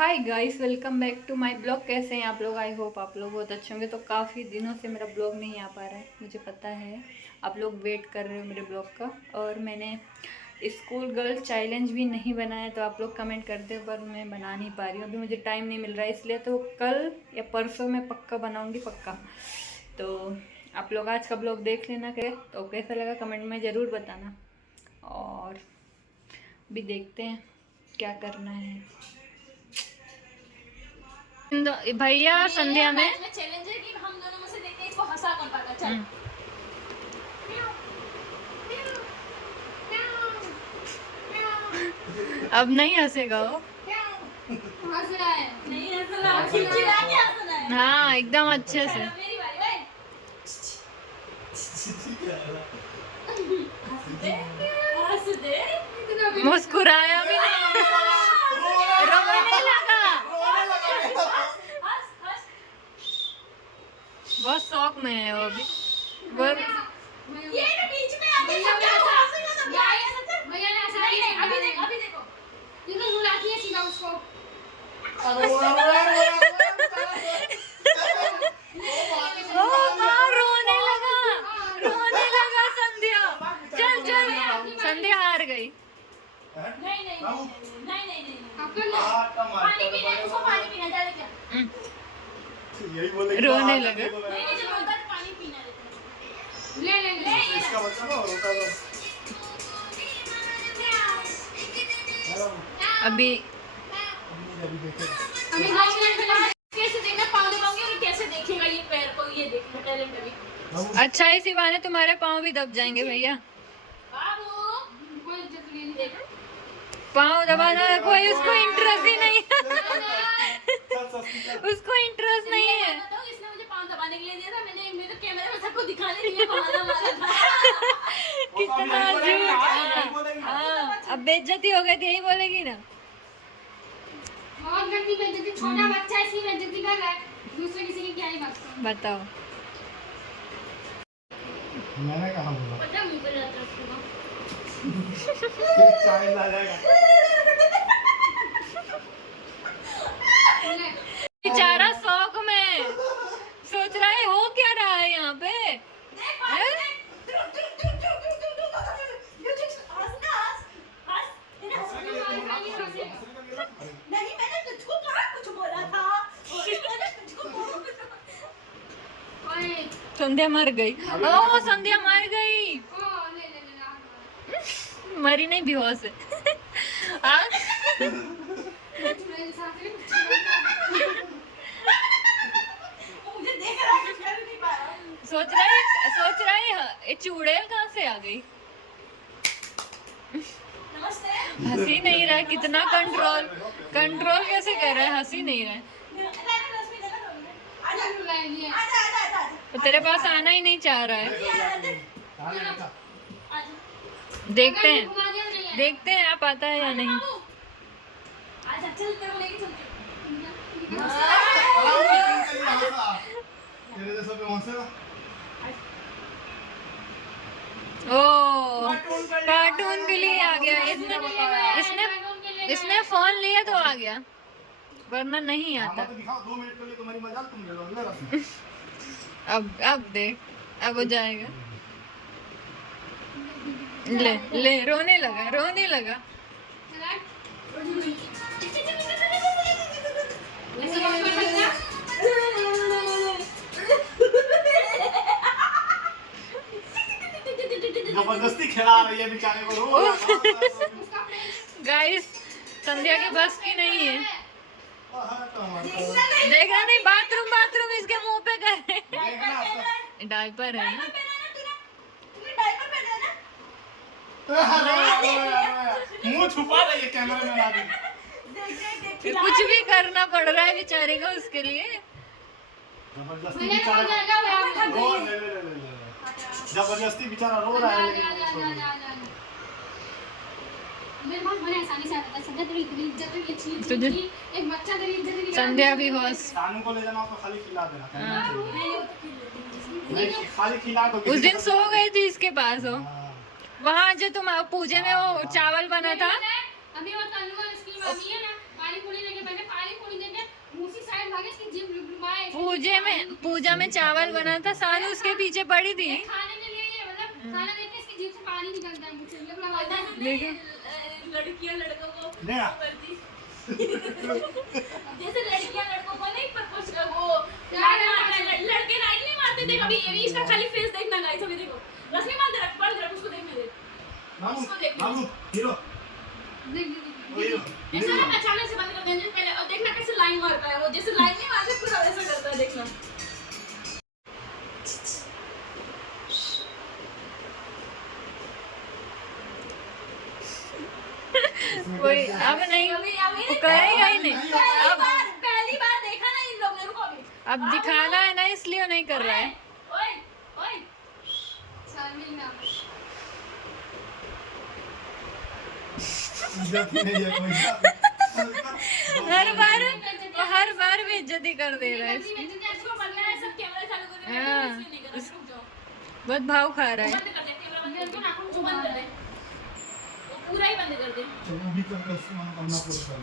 Hi guys, welcome back to my blog. कैसे हैं आप लोग? आई होप आप लोग बहुत अच्छे होंगे। तो काफ़ी दिनों से मेरा ब्लॉग नहीं आ पा रहा है, मुझे पता है आप लोग वेट कर रहे हो मेरे ब्लॉग का। और मैंने स्कूल गर्ल चैलेंज भी नहीं बनाया, तो आप लोग कमेंट करते हो, पर मैं बना नहीं पा रही हूँ, अभी मुझे टाइम नहीं मिल रहा है। इसलिए तो कल या परसों में पक्का बनाऊँगी, पक्का। तो आप लोग आज का ब्लॉग देख लेना, तो कैसा लगा कमेंट में ज़रूर बताना। और भी देखते हैं क्या करना है। भैया संध्या में चैलेंज है कि हम दोनों में से देखते हैं इसको हंसा कौन पाता। चल अब नहीं हंसेगा वो। हंस रहा है, नहीं हंस रहा है, खिलखिला के हंस रहा है। हाँ, एकदम अच्छे से। मेरी बारी भाई। हंस दे। मुस्कुराया भी नहीं, रोने लगा। हंस हंस। बहुत शौक में है वो भी। ये ना बीच में आके सबका हंसेगा तो क्या है? भैया ने ऐसा नहीं, अभी देखो ये तो रुलाती है सीधा उसको। रोने लगा संध्या। चल चल, संध्या हार गई। नहीं पानी पीना है, उसको पानी पीना है, डाल क्या यही बोले रोने लगा। नहीं जो बोलता है पानी पीना है। ले इसका बच्चा ना रोता है। अभी कैसे देखना पाँव दबाऊंगी और कैसे देखेगा ये पैर को, ये देखना टैलेंट अभी। अच्छा, इसी बहाने तुम्हारे पाँव भी दब जाएंगे भैया। बाबू कोई इज्जत नहीं देगा। पाँव दबाना कोई उसको इंटरेस्ट ही नहीं उसको इंटरेस्ट नहीं है। इसने मुझे पाँव दबाने के लिए दिया था, मैंने मेरे कैमरे में सबको दिखाने के लिए बहाना मारा था। कितना झूठ। हाँ, अब बेइज्जती हो गई थी, यही बोलेगी ना। बहुत गंदी बेइज्जती, छोटा बच्चा है इसकी बेइज्जती कर रहा है, दूसरे किसी की क्या ही बात करूं। बताओ। मैंने कहा बोला पता मुंह पे जाता है उसको। चाय ला जाएगा। बेचारा शौक में सोच रहा है हो क्या रहा है यहाँ पे। नहीं मैंने तुझको कहाँ कुछ बोला था। संध्या मर गई। ओ संध्या मर गई। मरी नहीं, बेहोश है। सोच रहा है ये चुड़ैल कहाँ से आ गई। हंसी नहीं रहा, कितना कंट्रोल कैसे कर रहा है, हंसी नहीं रहा है। तो तेरे पास आना ही नहीं चाह रहा है। देखते हैं आप आता है या नहीं। ओ कार्टून के लिए आ गया। इसने फोन लिया तो आ गया, वरना नहीं आता। दिखाओ 2 मिनट के लिए तुम्हारी मजाल, तुम ले लो। अब देख, अब हो जाएगा। ले रोने लगा। जबरदस्ती खिला रही है बेचारे को, रो गाइस, संध्या के बस की नहीं है। रहा देखा नहीं, बाथरूम इसके मुंह पे करे। डायपर है ना। मुंह छुपा रही है कैमरे में ना। कुछ भी करना पड़ रहा है बेचारे को उसके लिए। जबरदस्ती बेचारा रो ले। जबरदस्ती बेचारा रो रहा है। मेरे बहुत बड़े आसानी से आता था। संध्या तेरी इज्जत है, ये चीज तुझे एक बच्चा तेरी इज्जत नहीं। संध्या भी होश। सानू को ले जाना तो खाली खिला देना। नहीं खाली खिला दो। उस दिन सो गई थी इसके पास हो, वहाँ जो तुम पूजे में वो चावल बना था। अभी वो तन्नू और इसकी मम्मी है ना, पानी पूरी लेके बैठे, पानी इसकी जिम लुमाए पूजा में चावल बना था, सानू उसके पीछे पड़ी थी। खाने के लिए ये मतलब खाना देख के इसकी जीभ से पानी निकलता है मुझे लग रहा है। देखो लड़कियां लड़कों को नया। करती जैसे लड़कियां लड़कों को नहीं प्रपोज कर वो लड़के लाइन नहीं मारते थे कभी। ये भी इसका खाली फेस देखना गाइस। अभी देखो रश्मि बंद रख उसको देखने दे। मामू हीरो हीरो ऐसा ना अचानक से बंद कर देंगे पहले और देखना कैसे लाइन मारता है वो। जैसे लाइन नहीं मारते पूरा वैसा करता है देखना। कोई अब नहीं वो करेगा ही नहीं। पहली बार देखा ना इन लोगों को अभी। अब दिखाना है ना, इसलिए नहीं कर रहा है। ओए ओए शर्मिंदा हर बार बेइज्जती कर दे रहा है इसकी। इसको बनना है सब कैमरा चालू कर दे। हाँ। इसलिए नहीं कर रहा। बहुत भाव खा रहा है। बंद कर दे कैमरा बंद कर दे ना वो बंद कर दे। वो पूरा ही बंद कर दे। चलो अभी तक इसको करना पड़ेगा।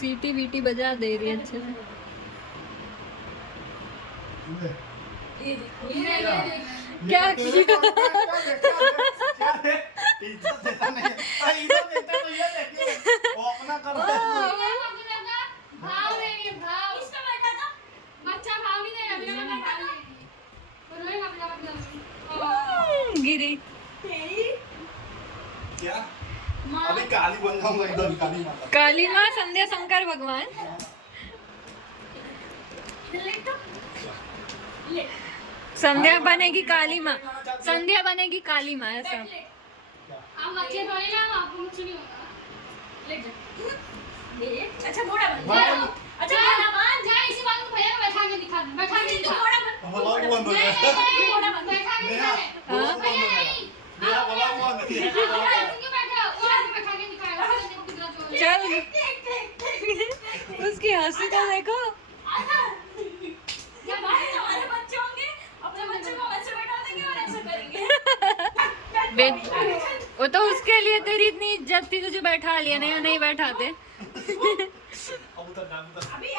सीटी वीटी बजा दे रही है अच्छे से। ये देख क्या इज्जत देता नहीं है। इज्जत देता तो ये देखिए वो अपना कर रहा है। भाव नहीं है भाव। इसका बैठा था बच्चा भाव नहीं देगा बिना बैठा ले। और रोएगा बिना गिरी क्या अभी काली बन जाऊंगा एकदम काली माता। काली माँ, संध्या शंकर भगवान। ले संध्या बनेगी काली माँ, संध्या बनेगी काली माँ ऐसा। आप बच्चे थोड़ी ना आपको कुछ नहीं होगा। ले जा ले अच्छा घोड़ा बन जा। अच्छा घोड़ा बन जा। इसी बात को भैया को बैठा के दिखा दे। बैठा के दिखा घोड़ा बन। भला बंद हो गया। घोड़ा बन बैठा के दिखा दे। भैया नहीं मेरा भला बंद हो गया। बैठा वो बैठा के दिखाएगा देखो कितना जोर है। चल उसकी हंसी तो देखो। क्या भाई हमारे बच्चे होंगे अपने बच्चों को वैसे बैठा देंगे और ऐसा करेंगे। वो तो उसके लिए तेरी इतनी इज्जत थी, तुझे बैठा लिया, नहीं नहीं बैठाते। अभी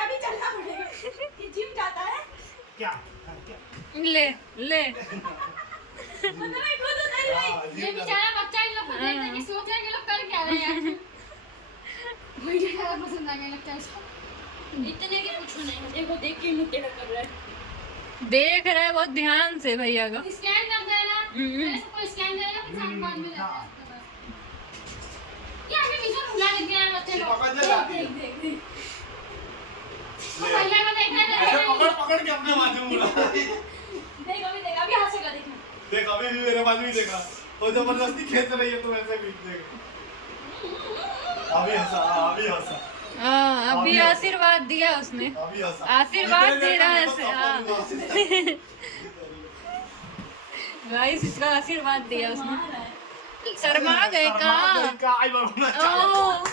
अभी चलना पड़ेगा कि जिम जाता है। क्या ले ले मतलब मैं खुद उतर गई। ये बेचारा बच्चा इन लोग को देख देख के सोच रहा है कि लोग कर क्या रहे हैं। मुझे ज्यादा पसंद आ गया लगता है इसको। इतने के कुछ नहीं है। देखो देख के मुंह टेढ़ा कर रहा है। देख रहा है बहुत ध्यान से भैया को। स्कैन कर देना। मेरे से कोई स्कैन करेगा फिर साथ बाद में जाता है। ये आगे पीछे रुला देते हैं बच्चे लोग। पकड़ ले जाती है। देख देख वो भैया को देखना है। ऐसे पकड़ के अपने बाजू में बुला। देख अभी हंसेगा देखना। देख अभी भी मेरे बाजू ही देखा और जबरदस्ती खींच रही है तो ऐसे भी देख। अभी हंसा अभी हंसा हाँ अभी आशीर्वाद दिया उसने। अभी हंसा आशीर्वाद दे रहा है ऐसे। हाँ गाइस इसका आशीर्वाद दिया उसने। शर्मा गए कहाँ? काय बनना ओह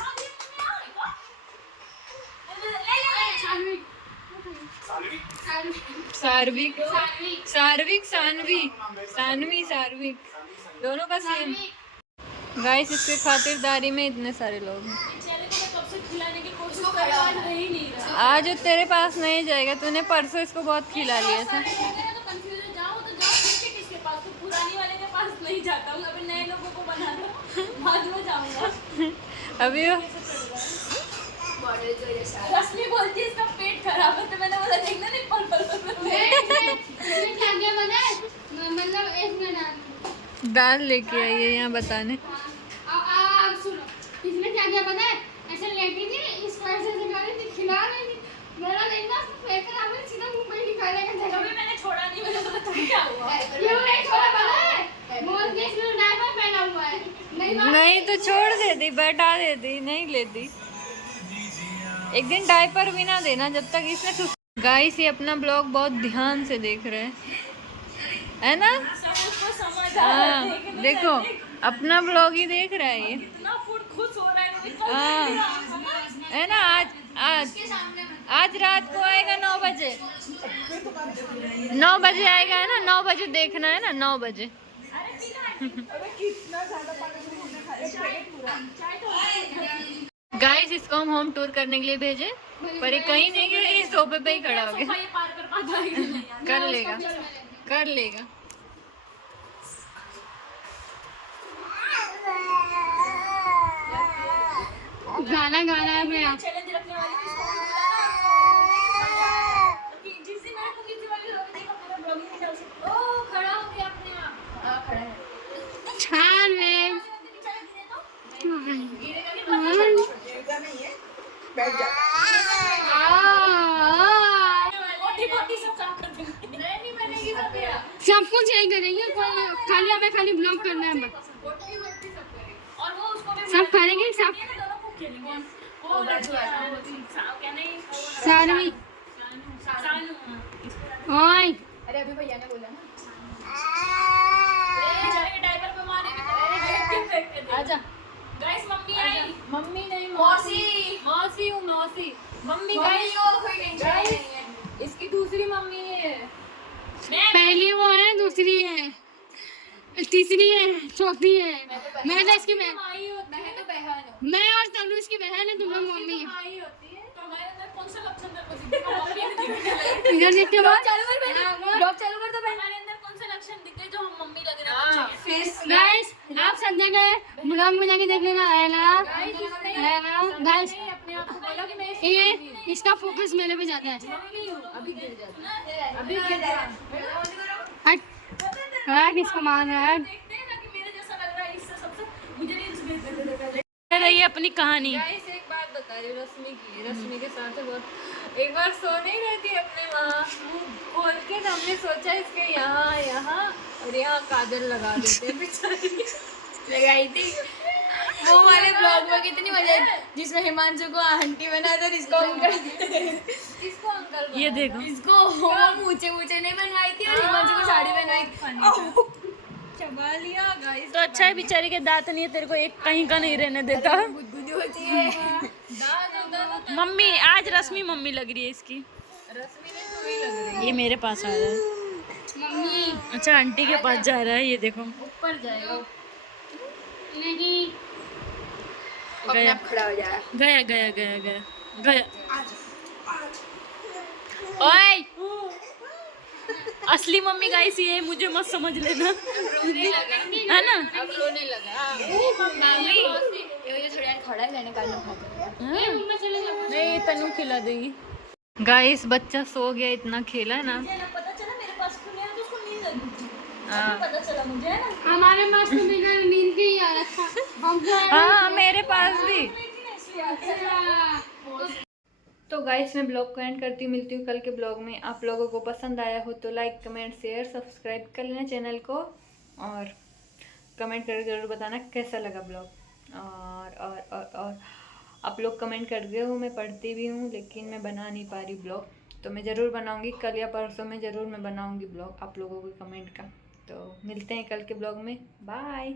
सार्विक सार्विक सानवी सानवी सार्विक दोनों का सेम। गाइस इसके खातिरदारी में इतने सारे लोग हैं। आज वो तेरे पास नहीं जाएगा, तूने परसों इसको बहुत खिला लिया था। अभी रश्मि बोलती है इसका पेट खराब है तो मैंने बोला देखना नहीं पल पल पल इसमें क्या क्या बना है मतलब एक मिनट दाल लेके आई है यहाँ बताने। आप सुनो इसमें क्या क्या पता है। ऐसे लेटी थी इसको ऐसे कर रही थी खिला रही थी। मेरा देखना पेट खराब है सीधा मुंह पे निकालेगा जगह भी मैंने छोड़ा नहीं। मुझे पता था क्या हुआ। ये नहीं छोड़ा पता है बोल के इसमें डायपर पहना हुआ है। नहीं तो छोड़ देती, बैठा देती, नहीं लेती। एक दिन डायपर भी ना देना जब तक इसने। गाइस ये अपना ब्लॉग बहुत ध्यान से देख रहे हैं, है ना? हाँ देखो अपना ब्लॉग ही देख रहा है ये। इतना फूड खुश हो रहा है हाँ है ना? आज रात को आएगा 9 बजे। 9 बजे आएगा है ना? 9 बजे देखना है ना? 9 बजे। अरे कितना ज्यादा पानी गाइस इसको हम होम टूर करने के लिए भेजे, पर ये कहीं नहीं गया, ये सोफे पे ही खड़ा हो गया। ये पार कर पाता है कि नहीं यार? कर लेगा, कर लेगा। गाना गाना है मैं चैलेंज रखने वाली कि जिस दिन मैंने कुकिंग वाली लोग देखा मेरा ब्लॉगिंग नहीं डाल सकता। ओ खड़ा हो गया अपने आप। हाँ खड़ा है। छान में सब कुछ यही करेंगे, खाली हमें खाली ब्लॉग करना है बस। और वो उसको भी सब करेंगे सब। दोनों खूब खेलेंगे। वो क्या नहीं सानवी सानू ओए अरे अभी भैया ने बोला ना। बेचारे के डायपर पे मारेंगे। आजा। गाइस मम्मी आई। मम्मी नहीं, मौसी। मौसी हूँ, मौसी। मम्मी गाइस को कोई टेंशन नहीं है। इसकी दूसरी मम्मी है। पहली वो है, दूसरी है, तीसरी है, चौथी है। मैं तो इसकी बहन, माई होती है। मैं तो बहन हूँ। मैं और तनु इसकी बहन है, तुम लोग मम्मी है। माई होती है। तो हमारे अंदर कौन सा लक्षण तेरे को दिखेगा? मम्मी ने दिखेगा। इधर देख के बाद ब्लॉग चालू कर दो। हमारे अंदर कौन सा लक्षण दिखे जो हम मम्मी लग रहे हैं? फेस गाइस आप संजय के ब्लॉग में जाके देख लेना, है ना? है ना गाइस? अपने आप को बोलो कि मैं ये इसका फोकस मेरे पे जाता है। मम्मी हूँ। अभी गिर जाता, अभी गिर जाता। हट हट, इसका मान है। देखते हैं ना कि मेरे जैसा लग रहा है, इससे सबसे मुझे रील्स भेज देते थे पहले। रही है अपनी कहानी। गाइस एक बात बता रही हूँ रश्मि की। रश्मि के साथ है बहुत। एक बार सो नहीं रही थी अपने वहाँ, मुँह खोल के, तो हमने सोचा इसके यहाँ यहाँ और यहाँ काजल लगा देते बेचारी। लगाई थी वो वाले ब्लॉग में कितनी मजा आई, जिसमें हिमांशु को आंटी बना था, इसको अंकल, इसको अंकल ये देखो, इसको वो मूछे मूछे नहीं बनवाई थी और हिमांशु को साड़ी बनवाई थी। चबा लिया गाइस। तो अच्छा है बेचारी के दांत नहीं है, तेरे को एक कहीं का नहीं रहने देता। गुदगुदी होती है। दाद होता तो मम्मी आज रश्मि मम्मी लग रही है इसकी। रश्मि ने तो ही लग रही ये मेरे पास आ रहा है। मम्मी अच्छा आंटी के पास जा रहा है, ये देखो। ऊपर जाएगा। नहीं अपने आप खड़ा हो जाए। गया गया गया गया गया। ओए असली मम्मी गाइस ये, मुझे मत समझ लेना, है ना? अब रोने लगा। ये थोड़ा खड़ा है, मैंने कान खा लिया। नहीं तनु खिला देगी। गाइस बच्चा सो गया, इतना खेला है ना। मुझे ना पता चला मेरे पास खुले हैं तो उसको नींद लगी थी। हाँ। अभी पता चला मुझे, है ना? हमारे पास तो बिना नींद के ही आ रखा। हम हाँ मेरे पास भी। तो तो गाइस मैं ब्लॉग को एंड करती हूँ, मिलती हूँ कल के ब्लॉग में। आप लोगों को पसंद आया हो तो लाइक कमेंट शेयर सब्सक्राइब कर लेना चैनल को, और कमेंट करके ज़रूर बताना कैसा लगा ब्लॉग। और आप लोग कमेंट करते हो, मैं पढ़ती भी हूँ, लेकिन मैं बना नहीं पा रही ब्लॉग, तो मैं ज़रूर बनाऊँगी कल या परसों में, ज़रूर मैं बनाऊँगी ब्लॉग आप लोगों के कमेंट का। तो मिलते हैं कल के ब्लॉग में, बाय।